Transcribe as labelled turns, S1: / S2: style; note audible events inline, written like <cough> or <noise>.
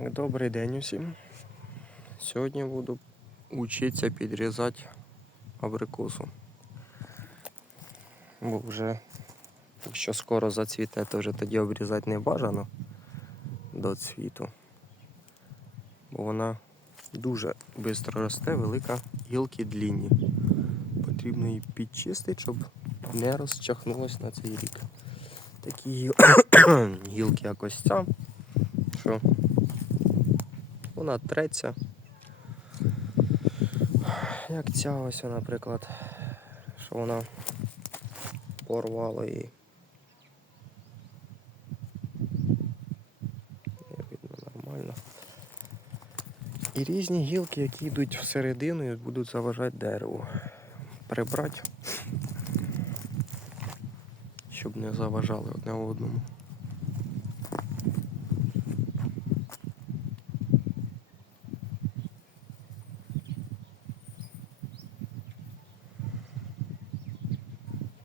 S1: Добрий день усім. Сьогодні буду учитися підрізати абрикосу. Бо вже, якщо скоро зацвіте, то вже тоді обрізати не бажано до цвіту. Бо вона дуже швидко росте, велика, гілки длінні. Потрібно її підчистити, щоб не розчахнулось на цей рік. Такі гіл- <coughs> гілки якось ця, що вона треться. Як ця ось, наприклад, що вона порвала її. Видно нормально. І різні гілки, які йдуть всередину і будуть заважати дереву. Прибрати, щоб не заважали одне одному.